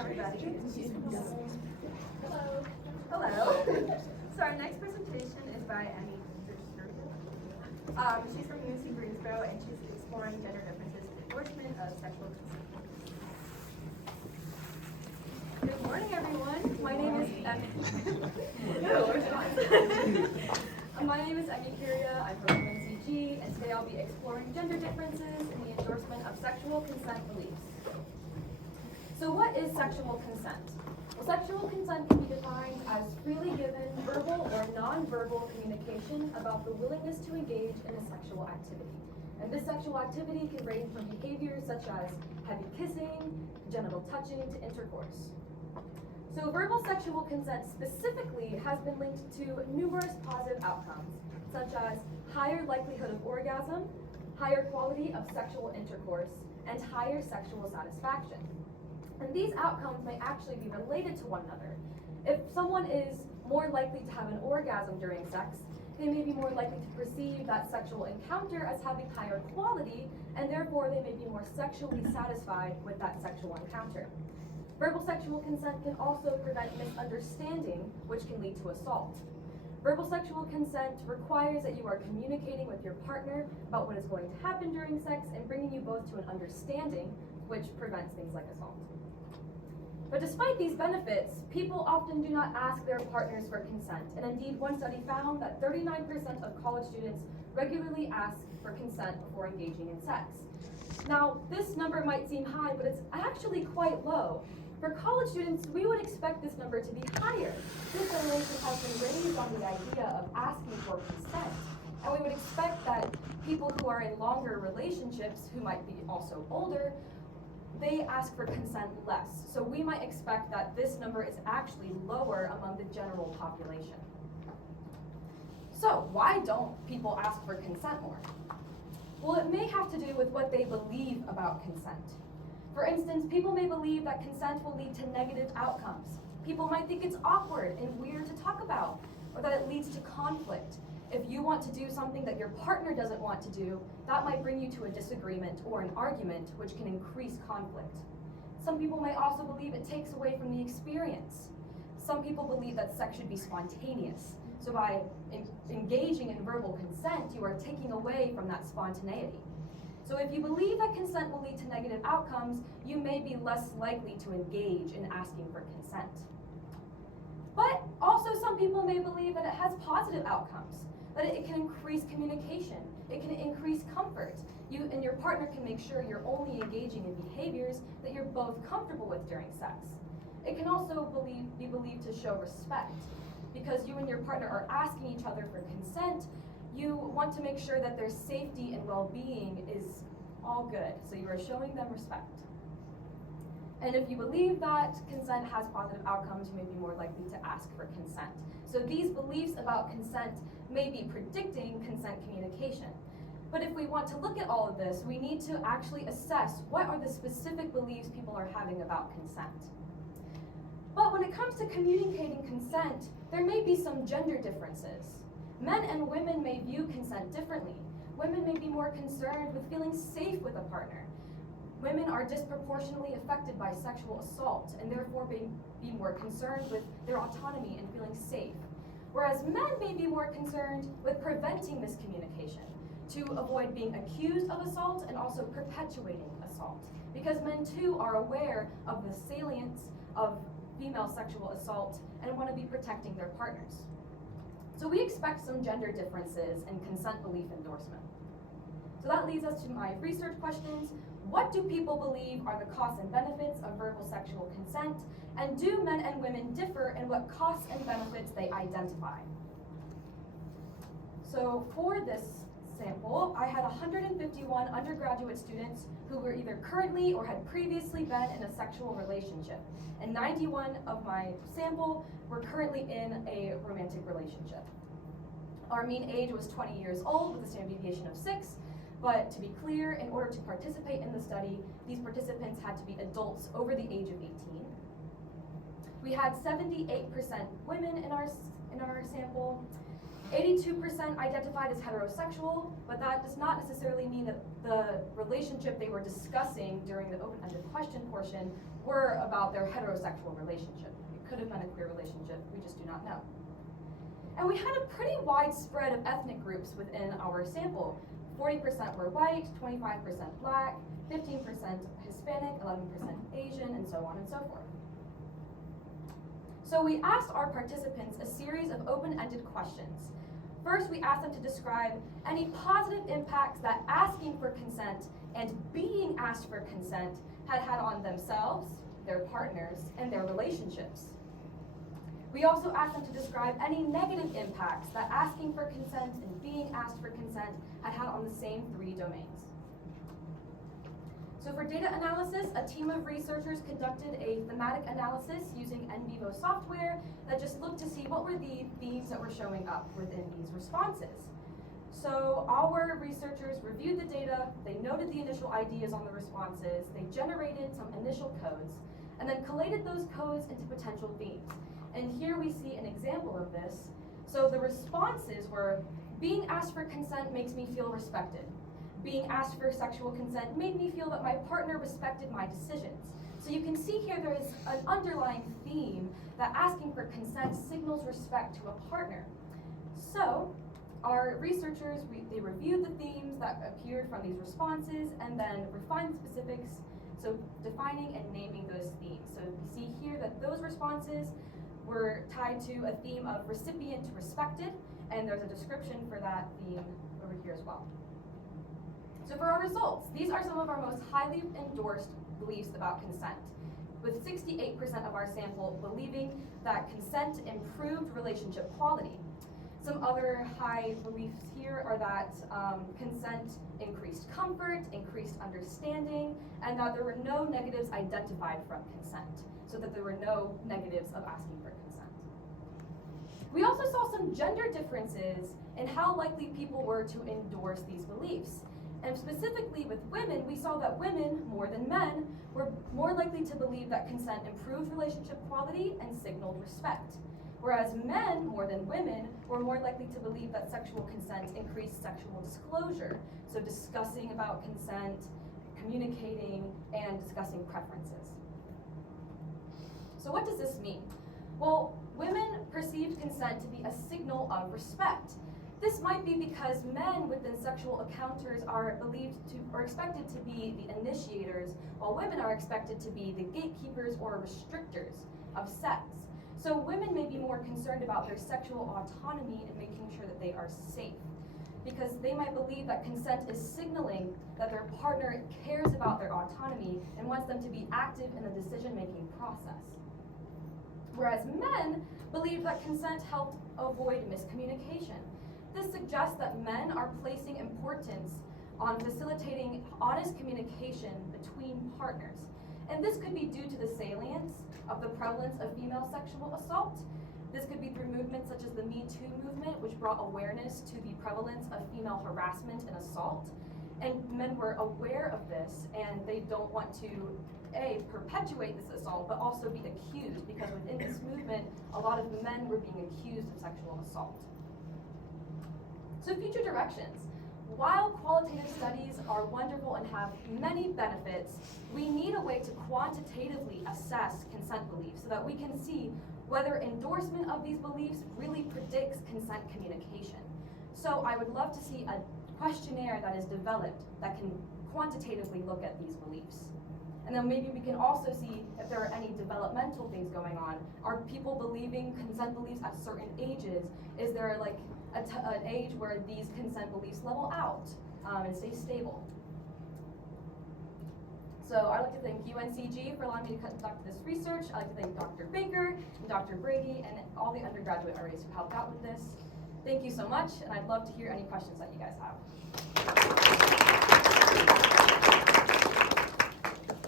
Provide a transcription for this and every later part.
everybody. Hello. So our next presentation is by Emi Curia. She's from UC Greensboro, and she's exploring gender differences in endorsement of sexual consent. Good morning, everyone. My name is My name is Emi Curia. I'm from UNCG, and today I'll be exploring gender differences in the endorsement of sexual consent beliefs. So what is sexual consent? Well, sexual consent can be defined as freely given verbal or non-verbal communication about the willingness to engage in a sexual activity. And this sexual activity can range from behaviors such as heavy kissing, genital touching, to intercourse. So verbal sexual consent specifically has been linked to numerous positive outcomes, such as higher likelihood of orgasm, higher quality of sexual intercourse, and higher sexual satisfaction. And these outcomes may actually be related to one another. If someone is more likely to have an orgasm during sex, they may be more likely to perceive that sexual encounter as having higher quality, and therefore they may be more sexually satisfied with that sexual encounter. Verbal sexual consent can also prevent misunderstanding, which can lead to assault. Verbal sexual consent requires that you are communicating with your partner about what is going to happen during sex and bringing you both to an understanding, which prevents things like assault. But despite these benefits, people often do not ask their partners for consent. And indeed, one study found that 39% of college students regularly ask for consent before engaging in sex. Now, this number might seem high, but it's actually quite low. For college students, we would expect this number to be higher. This generation has been raised on the idea of asking for consent. And we would expect that people who are in longer relationships, who might be also older, they ask for consent less. So we might expect that this number is actually lower among the general population. So why don't people ask for consent more? Well, it may have to do with what they believe about consent. For instance, people may believe that consent will lead to negative outcomes. People might think it's awkward and weird to talk about, or that it leads to conflict. If you want to do something that your partner doesn't want to do, that might bring you to a disagreement or an argument, which can increase conflict. Some people may also believe it takes away from the experience. Some people believe that sex should be spontaneous. So by engaging in verbal consent, you are taking away from that spontaneity. So if you believe that consent will lead to negative outcomes, you may be less likely to engage in asking for consent. But also some people may believe that it has positive outcomes, that it can increase communication, it can increase comfort. You and your partner can make sure you're only engaging in behaviors that you're both comfortable with during sex. It can also be believed to show respect. Because you and your partner are asking each other for consent, you want to make sure that their safety and well-being is all good, so you are showing them respect. And if you believe that consent has positive outcomes, you may be more likely to ask for consent. So these beliefs about consent may be predicting consent communication. But if we want to look at all of this, we need to actually assess what are the specific beliefs people are having about consent. But when it comes to communicating consent, there may be some gender differences. Men and women may view consent differently. Women may be more concerned with feeling safe with a partner. Women are disproportionately affected by sexual assault and therefore be more concerned with their autonomy and feeling safe. Whereas men may be more concerned with preventing miscommunication to avoid being accused of assault and also perpetuating assault. Because men too are aware of the salience of female sexual assault and want to be protecting their partners. So we expect some gender differences in consent belief endorsement. So that leads us to my research questions. What do people believe are the costs and benefits of verbal sexual consent? And do men and women differ in what costs and benefits they identify? So for this sample, I had 151 undergraduate students who were either currently or had previously been in a sexual relationship. And 91 of my sample were currently in a romantic relationship. Our mean age was 20 years old with a standard deviation of 6. But to be clear, in order to participate in the study, these participants had to be adults over the age of 18. We had 78% women in our sample. 82% identified as heterosexual, but that does not necessarily mean that the relationship they were discussing during the open-ended question question portion were about their heterosexual relationship. It could have been a queer relationship, we just do not know. And we had a pretty wide spread of ethnic groups within our sample. 40% were white, 25% black, 15% Hispanic, 11% Asian, and so on and so forth. So we asked our participants a series of open-ended questions. First, we asked them to describe any positive impacts that asking for consent and being asked for consent had had on themselves, their partners, and their relationships. We also asked them to describe any negative impacts that asking for consent and being asked for consent had had on the same 3 domains. So for data analysis, a team of researchers conducted a thematic analysis using in vivo software that just looked to see what were the themes that were showing up within these responses. So our researchers reviewed the data, they noted the initial ideas on the responses, they generated some initial codes, and then collated those codes into potential themes. And here we see an example of this. So the responses were, being asked for consent makes me feel respected. Being asked for sexual consent made me feel that my partner respected my decisions. So you can see here there is an underlying theme that asking for consent signals respect to a partner. So our researchers, they reviewed the themes that appeared from these responses and then refined specifics, so defining and naming those themes. So you see here that those responses were tied to a theme of recipient to respected, and there's a description for that theme over here as well. So for our results, these are some of our most highly endorsed beliefs about consent, with 68% of our sample believing that consent improved relationship quality. Some other high beliefs here are that consent increased comfort, increased understanding, and that there were no negatives identified from consent, so that there were no negatives of asking for consent. We also saw some gender differences in how likely people were to endorse these beliefs. And specifically with women, we saw that women, more than men, were more likely to believe that consent improved relationship quality and signaled respect. Whereas men, more than women, were more likely to believe that sexual consent increased sexual disclosure. So discussing about consent, communicating, and discussing preferences. So what does this mean? Well, women perceived consent to be a signal of respect. This might be because men within sexual encounters are believed to or expected to be the initiators, while women are expected to be the gatekeepers or restrictors of sex. So women may be more concerned about their sexual autonomy and making sure that they are safe, because they might believe that consent is signaling that their partner cares about their autonomy and wants them to be active in the decision-making process. Whereas men believe that consent helped avoid miscommunication. This suggests that men are placing importance on facilitating honest communication between partners. And this could be due to the salience of the prevalence of female sexual assault. This could be through movements such as the Me Too movement, which brought awareness to the prevalence of female harassment and assault. And men were aware of this, and they don't want to, A, perpetuate this assault, but also be accused, because within this movement, a lot of men were being accused of sexual assault. So future directions. While qualitative studies are wonderful and have many benefits, we need a way to quantitatively assess consent beliefs so that we can see whether endorsement of these beliefs really predicts consent communication. So I would love to see a questionnaire that is developed that can quantitatively look at these beliefs. And then maybe we can also see if there are any developmental things going on. Are people believing consent beliefs at certain ages? Is there like an age where these consent beliefs level out and stay stable? So I'd like to thank UNCG for allowing me to conduct this research. I'd like to thank Dr. Baker and Dr. Brady and all the undergraduate RAs who helped out with this. Thank you so much, and I'd love to hear any questions that you guys have.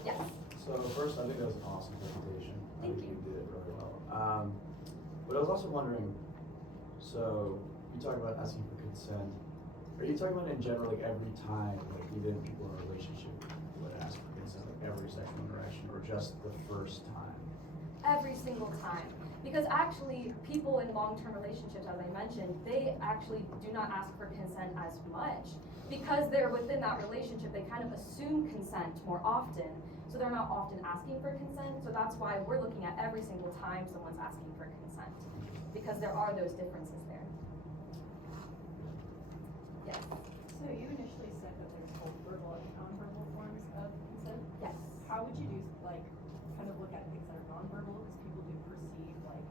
Yes? So first, I think that was an awesome presentation. Thank you. You did it really well. But I was also wondering, so you talk about asking for consent. Are you talking about in general, like every time, like even people in a relationship would ask for consent, like every sexual interaction, or just the first time? Every single time. Because actually, people in long-term relationships, as I mentioned, they actually do not ask for consent as much. Because they're within that relationship, they kind of assume consent more often. so they're not often asking for consent. So that's why we're looking at every single time someone's asking for consent, because there are those differences there. Yes. So you initially said that there's both verbal and nonverbal forms of consent. Yes. How would you do, like, kind of look at things that are nonverbal, because people do perceive, like,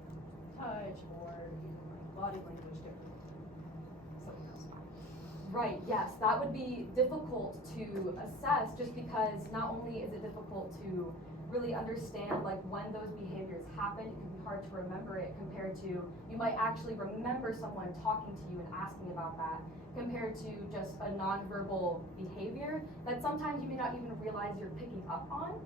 touch or even, like, body language differently than something else? Right, yes, that would be difficult to assess, just because not only is it difficult to really understand like when those behaviors happen, it can be hard to remember it compared to, you might actually remember someone talking to you and asking about that, compared to just a nonverbal behavior that sometimes you may not even realize you're picking up on.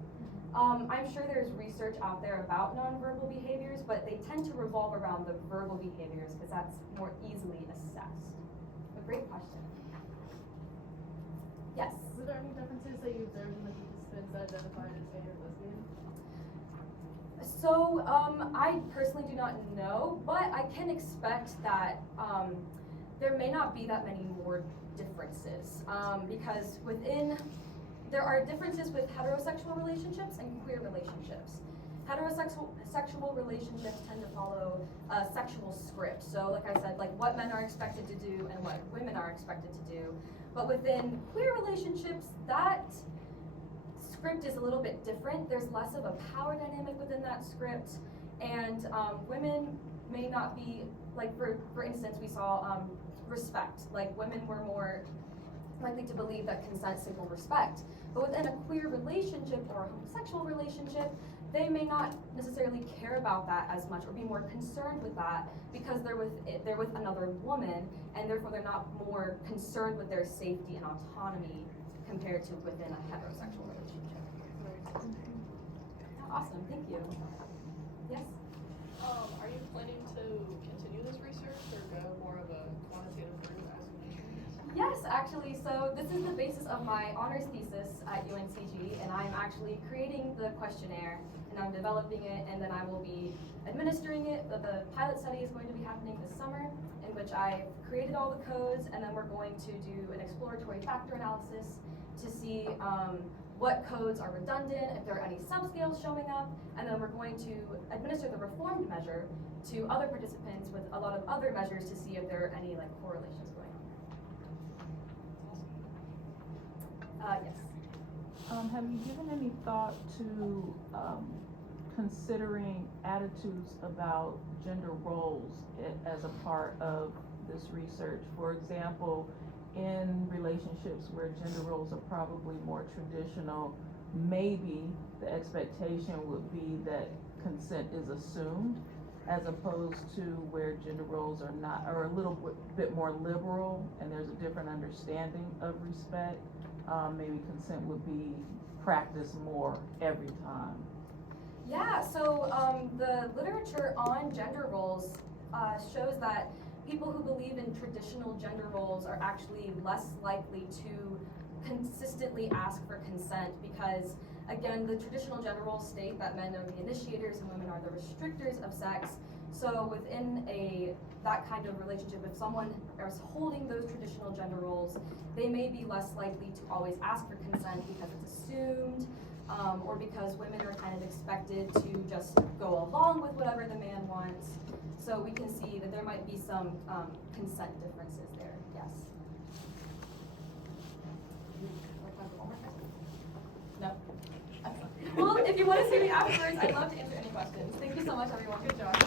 I'm sure there's research out there about nonverbal behaviors, but they tend to revolve around the verbal behaviors because that's more easily assessed. A great question. Yes? Were there any differences that you observed in the participants that identified as gay or lesbian? So, I personally do not know, but I can expect that there may not be that many more differences, because there are differences with heterosexual relationships and queer relationships. Heterosexual relationships tend to follow a sexual script. So like I said, like what men are expected to do and what women are expected to do. But within queer relationships, that script is a little bit different. There's less of a power dynamic within that script, and women may not be, like for instance, we saw respect. Like women were more likely to believe that consent signaled respect. But within a queer relationship or a homosexual relationship, they may not necessarily care about that as much or be more concerned with that because they're with another woman, and therefore they're not more concerned with their safety and autonomy compared to within a heterosexual relationship. Awesome, thank you. Yes? Are you planning to continue this research or go more of a quantitative route as you mentioned? Yes, actually, so this is the basis of my honors thesis at UNCG, and I'm actually creating the questionnaire, and I'm developing it, and then I will be administering it. The pilot study is going to be happening this summer, in which I've created all the codes, and then we're going to do an exploratory factor analysis to see what codes are redundant, if there are any subscales showing up, and then we're going to administer the reformed measure to other participants with a lot of other measures to see if there are any like correlations going on. Yes. Have you given any thought to considering attitudes about gender roles as a part of this research? For example, in relationships where gender roles are probably more traditional, maybe the expectation would be that consent is assumed, as opposed to where gender roles are a little bit more liberal and there's a different understanding of respect. Maybe consent would be practiced more every time. Yeah, so the literature on gender roles shows that people who believe in traditional gender roles are actually less likely to consistently ask for consent because, again, the traditional gender roles state that men are the initiators and women are the restrictors of sex. So within that kind of relationship, if someone is holding those traditional gender roles, they may be less likely to always ask for consent because it's assumed, or because women are kind of expected to just go along with whatever the man wants. So we can see that there might be some consent differences there, yes. No? Well, if you want to see me afterwards, I'd love to answer any questions. Thank you so much, everyone. Good job.